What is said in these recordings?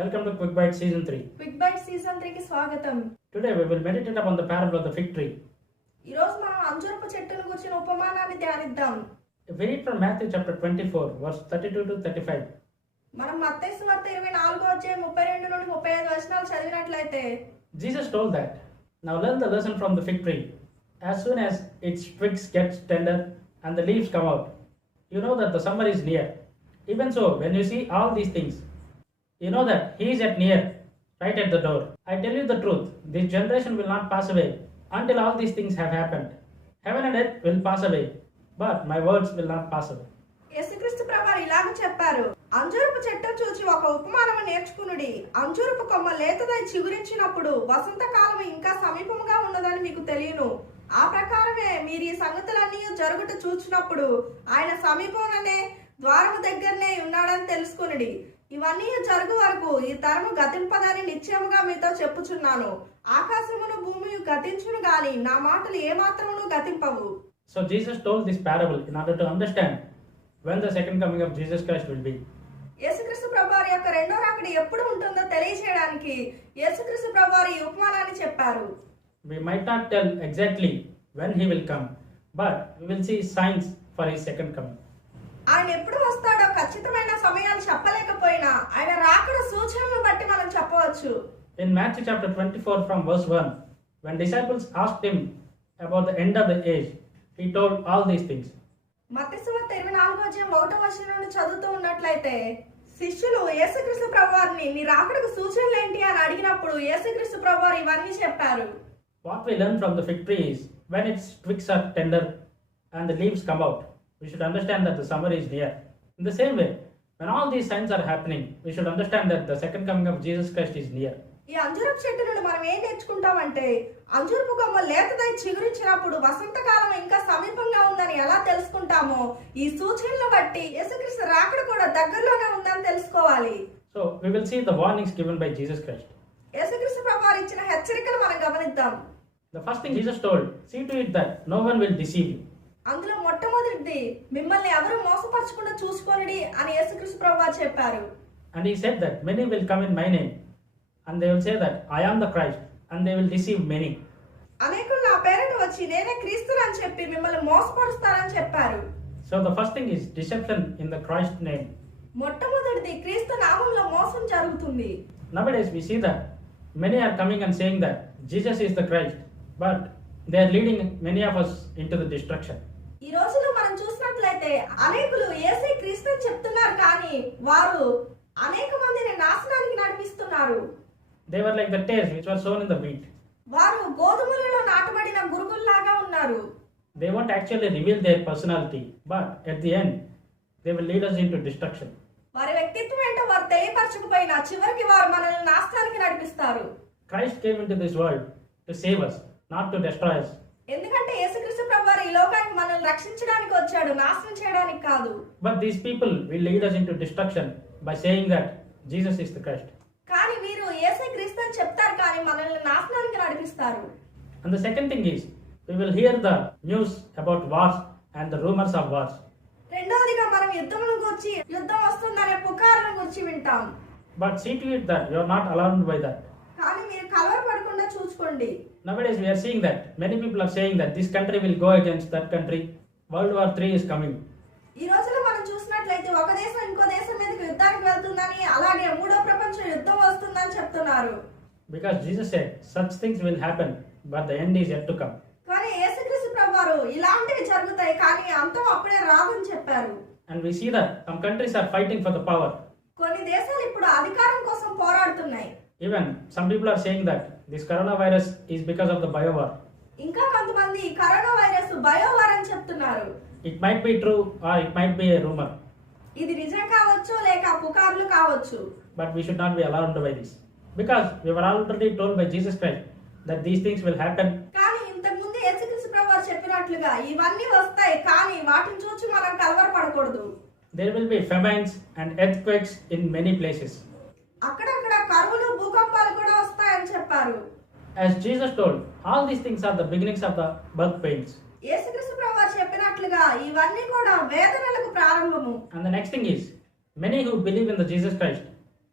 Welcome to Quick Bytes Season 3. Quick Bytes Season 3 కి స్వాగతం. Today we will meditate upon the parable of the fig tree. ఈ రోజు మనం అంజూరపు చెట్టును గురించిన ఉపమానాన్ని ధ్యానిద్దాం. If we read from Matthew chapter 24 verse 32 to 35. మనం మత్తయి సువార్త 24వ అధ్యాయం 32 నుండి 35 వచనాలు చదివినట్లయితే Jesus told that, "Now learn the lesson from the fig tree. As soon as its twigs get tender and the leaves come out, you know that the summer is near. Even so, when you see all these things, you know that he is at near, right at the door. I tell you the truth, this generation will not pass away until all these things have happened. Heaven and earth will pass away, but my words will not pass away." యేసుక్రీస్తు ప్రభువు ఇలాగ చెప్పారు, అంజూరపు చెట్టును చూచి ఒక ఉపమానము నేర్చుకునుడి. అంజూరపు కొమ్మ లేతదై చిగురించినప్పుడు వసంతకాలం ఇంకా సమీపముగా ఉన్నదని మీకు తెలియను. ఆ ప్రకారమే మీరు ఈ సంగతులన్నీ జరుగుట చూచినప్పుడు ఆయన సమీపంలోనే ద్వారము దగ్గరనే ఉన్నాడని తెలుసుకునుడి. ఇవన్నీ జరుగు వరకు ఈ తరము గతింపదని నిశ్చయముగా మీతో చెప్పుచున్నాను. ఆకాశమును భూమి గతించును గాని నా మాటలు ఏమాత్రమును గతింపవు. So Jesus told this parable in order to understand when the second coming of Jesus Christ will be. యేసుక్రీస్తు ప్రభువారి యొక్క రెండో రాకడ ఎప్పుడు ఉంటుందో తెలియజేయడానికి యేసుక్రీస్తు ప్రభువారు ఈ ఉపమానాన్ని చెప్పారు. We might not tell exactly when he will come, but we will see signs for his second coming. ఆయన ఎప్పుడు వస్తాడో ఖచ్చితమైన సమయాలు చెప్పలేకపోయినా ఆయన రాకడ సూచనలను బట్టి మనం చెప్పవచ్చు. In Matthew chapter 24 from verse 1, when disciples asked him about the end of the age, he told all these things. మత్తయి సువార్త 24వ అధ్యాయం 1వ వచనం నుండి చదువుతూ ఉన్నట్లయితే శిష్యులు యేసుక్రీస్తు ప్రభువారిని నీ రాకడకు సూచనలు ఏంటి అని అడిగినప్పుడు యేసుక్రీస్తు ప్రభువారు ఇవన్నీ చెప్పారు. What we learn from the fig tree is when its twigs are tender and the leaves come out, we should understand that the summer is near. In the same way, when all these signs are happening, we should understand that the second coming of Jesus Christ is near. ఈ అంజూరపు చెట్టు నుండి మనం ఏం నేర్చుకుంటామంటే అంజూరపు కొమ్మ లేతదై చిగురించినప్పుడు వసంతకాలం ఇంకా సమీపంగా ఉందని ఎలా తెలుసుకుంటామో ఈ సూచనలను బట్టి యేసుక్రీస్తు రాకడ కూడా దగ్గరలోనే ఉందని తెలుసుకోవాలి. So we will see the warnings given by Jesus Christ. యేసుక్రీస్తు ప్రభువారు ఇచ్చిన హెచ్చరికలు మనం గమనిద్దాం. The first thing Jesus told, see to it that no one will deceive you. అందులో మొట్టమొదటిది మిమ్మల్ని ఎవరు మోసపరచకుండా చూసుకోండి అని యేసుక్రీస్తు ప్రభువారు చెప్పారు. And he said that many will come in my name and they will say that I am the Christ and they will deceive many. అనేకులు నా పేరును వచ్చి నేనే క్రీస్తుని అని చెప్పి మిమ్మల్ని మోసపరుస్తారని చెప్పారు. So the first thing is deception in the Christ name. మొట్టమొదటిది క్రీస్తు నామములో మోసం జరుగుతుంది. Nowadays we see that many are coming and saying that Jesus is the Christ, but they are leading many of us into the destruction. ఈ రోజులో మనం చూసినట్లయితే అనేకులు యేసే క్రీస్తు అని చెప్తున్నారు కానీ వారు అనేక మందిని నాశనానికి నడిపిస్తున్నారు. They were like the tares which were sown in the wheat. వారు గోధుమలలో నాటబడిన గురుగుల్లాగా ఉన్నారు. They won't actually reveal their personality, but at the end they will lead us into destruction. వారి వ్యక్తిత్వం ఏంటో వారు తెలియపరచకపోయినా చివరికి వారు మనల్ని నాశనానికి నడిపిస్తారు. Christ came into this world to save us, not to destroy us. ఎందుకంటే యేసుక్రీస్తు ప్రభువారు ఈ లోకానికి మనల్ని రక్షించడానికి వచ్చాడు, నాశనం చేయడానికి కాదు. But these people will lead us into destruction by saying that Jesus is the Christ. కానీ వీరు యేసే క్రీస్తు అని చెప్తారు కానీ మనల్ని నాశనానికి నడిపిస్తారు. And the second thing is we will hear the news about wars and the rumors of wars. రెండవదిగా మనం యుద్ధమును గురించి యుద్ధం వస్తుందనే పుకారును గురించి వింటాం. But see to it that you are not alarmed by that. కానీ మీరు కలవరపడకుండా చూసుకోండి. Nowadays we are seeing that many people are saying that this country will go against that country. World War III is coming. ఈ రోజుల్లో మనం చూసినట్లయితే ఒక దేశం ఇంకో దేశం మీదకి యుద్ధానికి వెళ్తుందని అలాగే మూడో ప్రపంచ యుద్ధం వస్తుందని చెప్తున్నారు. Because Jesus said such things will happen, but the end is yet to come. కానీ యేసుక్రీస్తు ప్రభువారు ఇలాంటివి జరుగుతాయి కానీ అంతం అప్పుడే రాదని చెప్పారు. And we see that some countries are fighting for the power. కొన్ని దేశాలు ఇప్పుడు అధికారం కోసం పోరాడుతున్నాయి. Even some people are saying that this coronavirus is because of the biowar. ఇంకా కొంతమంది కరోనా వైరస్ బయోవార్ అని చెప్తున్నారు. It might be true or it might be a rumor. ఇది నిజం కావచ్చు లేక పుకార్లు కావచ్చు. But we should not be alarmed by this. Because we were already told by Jesus Christ that these things will happen. కానీ ఇంతకు ముందు యేసుక్రీస్తు ప్రభువారు చెప్పినట్లుగా ఇవన్నీ వస్తాయి కానీ వాటిని చూసి మనం కలవరపడకూడదు. There will be famines and earthquakes in many places. అక్కడక్కడ కరువులు భూకంపాలు కూడా వస్తాయని చెప్పారు. As Jesus told, all these things are the beginnings of the birth pains. యేసుక్రీస్తు ప్రభువారు చెప్పినట్లుగా ఇవన్నీ కూడా వేదనలకు ప్రారంభము. And the next thing is, many who believe in the Jesus Christ,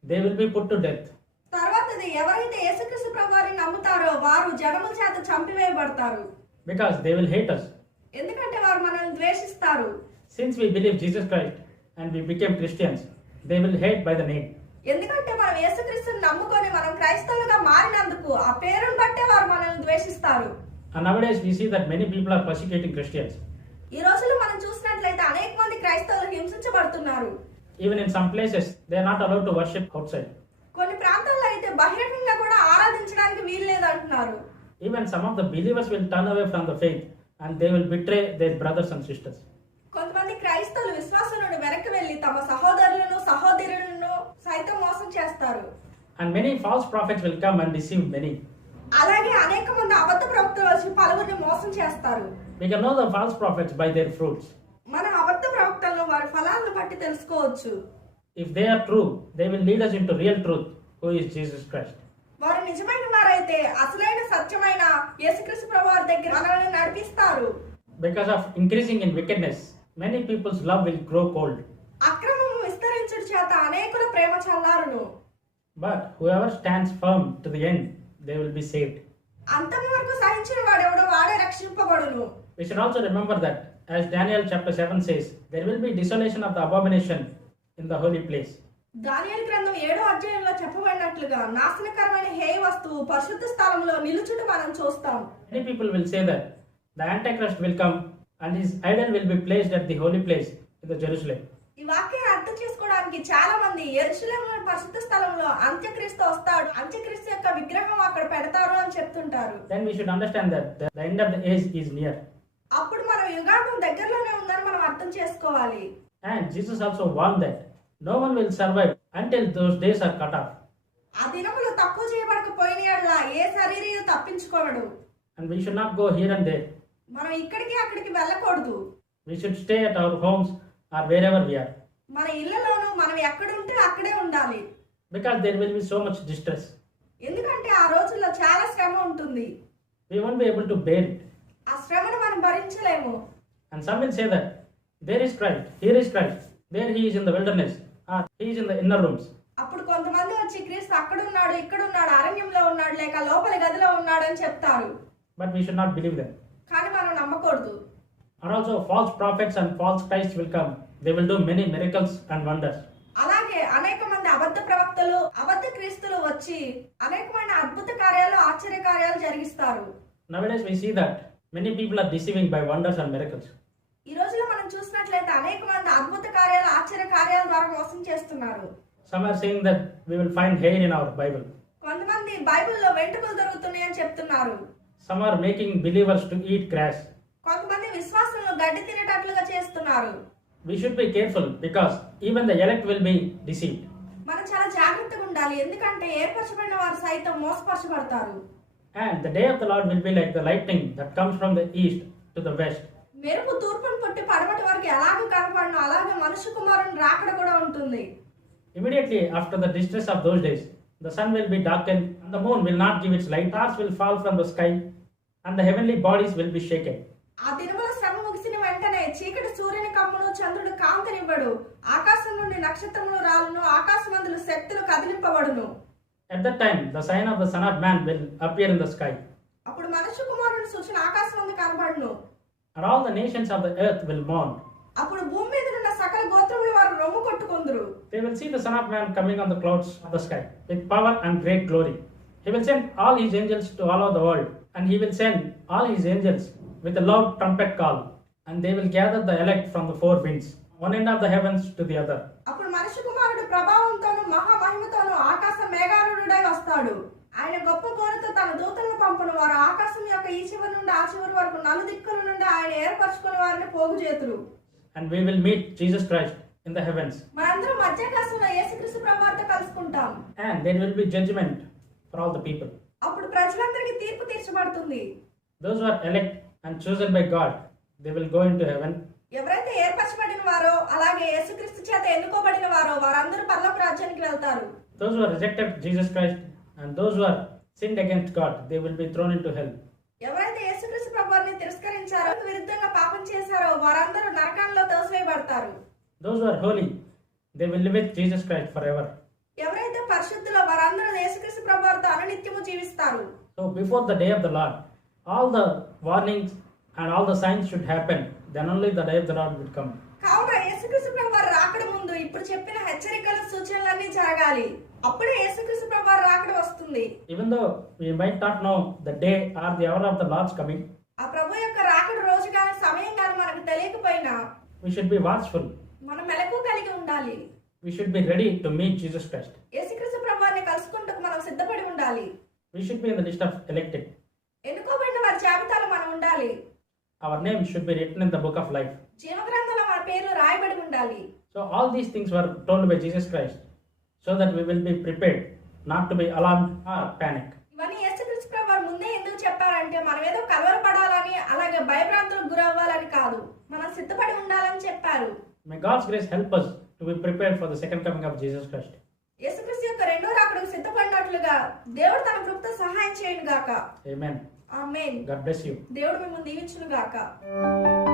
they will be put to death. తర్వాతది ఎవరైతే యేసుక్రీస్తు ప్రభువారిని నమ్ముతారో వారు జనముల చేత చంపివేయబడతారు. Because they will hate us. ఎందుకంటే వారు మనల్ని ద్వేషిస్తారు. Since we believe Jesus Christ and we became Christians, they will hate by the name. ఎందుకంటే మనం యేసుక్రీస్తుని నమ్ముకొని మనం క్రైస్తవులుగా మారినందుకు ఆ పేరును బట్టే వారు మనల్ని ద్వేషిస్తారు. And nowadays we see that many people are persecuting Christians. ఈ రోజుల్లో మనం చూసినట్లయితే అనేక మంది క్రైస్తవులు హింసించబడుతున్నారు. Even in some places they are not allowed to worship outside. కొన్ని ప్రాంతాల్లో అయితే బహిరంగంగా కూడా ఆరాధించడానికి వీల్లేదు అంటున్నారు. Even some of the believers will turn away from the faith and they will betray their brothers and sisters. కొంతమంది క్రైస్తవులు విశ్వాసం నుండి వెనక్కి వెళ్లి తమ సహోదరులను సహోదరులను సైతం మోసం చేస్తారు. And many false prophets will come and deceive many. అలాగే అనేక మంది అబద్ధ ప్రవక్తలు వచ్చి పలువురిని మోసం చేస్తారు. We can know the false prophets by their fruits. మన అబద్ధ ప్రవక్తలను వారి ఫలాలను బట్టి తెలుసుకోవచ్చు. If they are true, they will lead us into real truth, who is Jesus Christ. వారు నిజమైన వారైతే అసలైన సత్యమైన యేసుక్రీస్తు ప్రభువారి దగ్గర మనల్ని నడిపిస్తారు. Because of increasing in wickedness, many people's love will grow cold. అక్రమము విస్తరించుట చేత అనేకుల ప్రేమ చల్లారును. But whoever stands firm to the end, they will be saved. అంతము వరకు సహించిన వాడెవడో వాడే రక్షింపబడును. We should also remember that, as Daniel chapter 7 says, there will be desolation of the abomination in the holy place. దానియేలు గ్రంథం 7వ అధ్యాయంలో చెప్పబడినట్లుగా నాశనకరమైన హేయ వస్తువు పరిశుద్ధ స్థలంలో నిలుచుట మనం చూస్తాం. Many people will say that the Antichrist will come and his idol will be placed at the holy place in the Jerusalem. ఈ వాక్యాన్ని అర్థం చేసుకోవడానికి చాలా మంది యెరూషలేములోని పరిశుద్ధ స్థలంలో అంత్యక్రీస్తు వస్తాడు, అంత్యక్రీస్తు యొక్క విగ్రహం అక్కడ పెడతారు అని చెప్తుంటారు. Then we should understand that the end of the age is near. అప్పుడు మన యుగాంతం దగ్గరలోనే ఉందని మనం అర్థం చేసుకోవాలి. And Jesus also warned that no one will survive until those days are cut off. ఆ దినములు తక్కువ చేయబడకపోయిన యెడల ఏ శరీరీయు తప్పించుకోవడు. And we should not go here and there. మనం ఇక్కడికి అక్కడికి వెళ్ళకూడదు. We should stay at our homes or wherever we are. మన ఇళ్లలోనూ మనం ఎక్కడ ఉంటే అక్కడే ఉండాలి. Because there will be so much distress. ఎందుకంటే ఆ రోజుల్లో చాలా శ్రమ ఉంటుంది. We won't be able to bear it. ఆ శ్రమను మనం భరించలేము. And some will say that there is Christ, here is Christ, there he is in the wilderness, or he is in the inner rooms. అప్పుడు కొంతమంది వచ్చి క్రీస్తు అక్కడ ఉన్నాడు, ఇక్కడ ఉన్నాడు, అరణ్యంలో ఉన్నాడు, లేక లోపలి గదిలో ఉన్నాడు అని చెప్తారు. But we should not believe them. కానీ మనం నమ్మకూడదు. And also false prophets and false Christ will come. They will do many miracles and wonders. అలాగే అనేక మంది అబద్ధ ప్రవక్తలు అబద్ధ క్రీస్తులు వచ్చి అనేకమైన అద్భుత కార్యాలు ఆశ్చర్య కార్యాలు జరిగిస్తారు. Nowadays we see that many people are deceiving by wonders and miracles. ఈ రోజులో మనం చూసినట్లయితే అనేక మంది అద్భుత కార్యాలు ఆశ్చర్య కార్యాల ద్వారా మోసం చేస్తున్నారు. Some are saying that we will find hair in our Bible. కొంతమంది బైబిల్లో వెంట్రుకలు దొరుకుతున్నాయని చెప్తున్నారు. Some are making believers to eat grass. కొంతమంది విశ్వాసులను గడ్డి తినేటట్లుగా చేస్తున్నారు. We should be careful because even the elect will be deceived. మనం చాలా జాగ్రత్తగా ఉండాలి, ఎందుకంటే ఏర్పరచబడిన వారు సైతం మోసపరచబడతారు. And the day of the Lord will be like the lightning that comes from the east to the west. మెరుపు తూర్పును పుట్టి పడమటి వరకు ఎలాగ కనపడను అలాగే మనుష్య కుమారుని రాకడ కూడా ఉంటుంది. Immediately after the distress of those days, the sun will be darkened and the moon will not give its light. Stars will fall from the sky and the heavenly bodies will be shaken. ఆ దినముల శ్రమ ముగిసిన వెంటనే చీకటి సూర్యుని కమ్మును, చంద్రుడు కాంతినివ్వడు, ఆకాశం నుండి నక్షత్రములు రాలును, ఆకాశమందుల శక్తులు కదిలింపబడును. At that time, the sign of the Son of Man will appear in the sky. అప్పుడు మనుష్య కుమారుని సూచన ఆకాశం ముందు కనబడును. And all the nations of the earth will mourn. అప్పుడు భూమి మీద ఉన్న సకల గోత్రముల వారు రొమ్ము కొట్టుకొందురు. They will see the Son of Man coming on the clouds of the sky with power and great glory. He will send all his angels to all over the world, and he will send all his angels with a loud trumpet call, and they will gather the elect from the four winds, one end of the heavens to the other. అప్పుడు మనుష్య కుమారుడు ప్రభావంతోను మహామహిమతోను ఆకాశ మేఘారూఢుడై వస్తాడు. ఆయన గొప్ప బోరుతో తన దూతలను పంపును. వారు ఆకాశం యొక్క ఈ చివరి నుండి ఆ చివరి వరకు నలుదిక్కుల నుండి ఆయన ఏర్పరచుకుని వారిని పోగు చేతురు. And we will meet Jesus Christ in the heavens. మనందరం మధ్యాకాశంలో యేసుక్రీస్తు ప్రభువుతో కలుసుకుంటాం. And there will be judgment for all the people. అప్పుడు ప్రజలందరికీ తీర్పు తీర్చబడుతుంది. Those who are elect and chosen by God, they will go into heaven. ఎవరైతే ఏర్పరచబడిన వారో అలాగే యేసుక్రీస్తు చేత ఎన్నుకోబడిన వారో వారందరూ పరలోక రాజ్యానికి వెళ్తారు. Those who are rejected Jesus Christ and those who are sinned against God, they will be thrown into hell. ఎవరైతే యేసుక్రీస్తు ప్రభువుని తిరస్కరించారో విరుద్ధంగా పాపం చేశారో వారందరూ నరకంలో తోసివేయబడతారు. Those who are holy, they will live with Jesus Christ forever. ఎవరైతే పరిశుద్ధులు వారందరూ యేసుక్రీస్తు ప్రభువారితో అనునిత్యము జీవిస్తారు. So before the day of the Lord, all the warnings and all the signs should happen. Then only the day of the Lord would come. కావున యేసుక్రీస్తు ప్రభువారు రాకడ ముందు ఇప్పుడు చెప్పిన హెచ్చరికల సూచనలన్నీ జరగాలి. అప్పుడే యేసుక్రీస్తు ప్రభువారు రాకడ వస్తుంది. Even though we might not know the day or the hour of the Lord's coming, ఆ ప్రభు యొక్క రాకడ రోజు గాని సమయం గాని మనకు తెలియకపోయినా we should be watchful. మనం మెలకువ కలిగి ఉండాలి. We should be ready to meet Jesus Christ. యేసుక్రీస్తు ప్రభువారిని కలుసుకుంటకు మనం సిద్ధపడి ఉండాలి. We should be in the list of elected. ఎన్నుకోబడిన వారి జాబితాలో మనం ఉండాలి. Our name should be written in the book of life. జీవ గ్రంథంలో మన పేర్లు రాయబడి ఉండాలి. So all these things were told by Jesus Christ, so that we will be prepared, not to be alarmed or panic. ఇవన్నీ యేసుక్రీస్తు ప్రభువారు ముందే ఎందుకు చెప్పారంటే మనం ఏదో కలవరపడాలని అలాగే భయభ్రాంతులకు గురవ్వాలని కాదు, మనం సిద్ధపడి ఉండాలని చెప్పారు. May God's grace help us to be prepared for the second coming of Jesus Christ. యేసుక్రీస్తు యొక్క రెండో రాకడకు సిద్ధపడినట్లుగా దేవుడు తన కృపతో సహాయం చేయను గాక. Amen. Amen. God bless you. దేవుడు మిమ్మల్ని దీవించును గాక.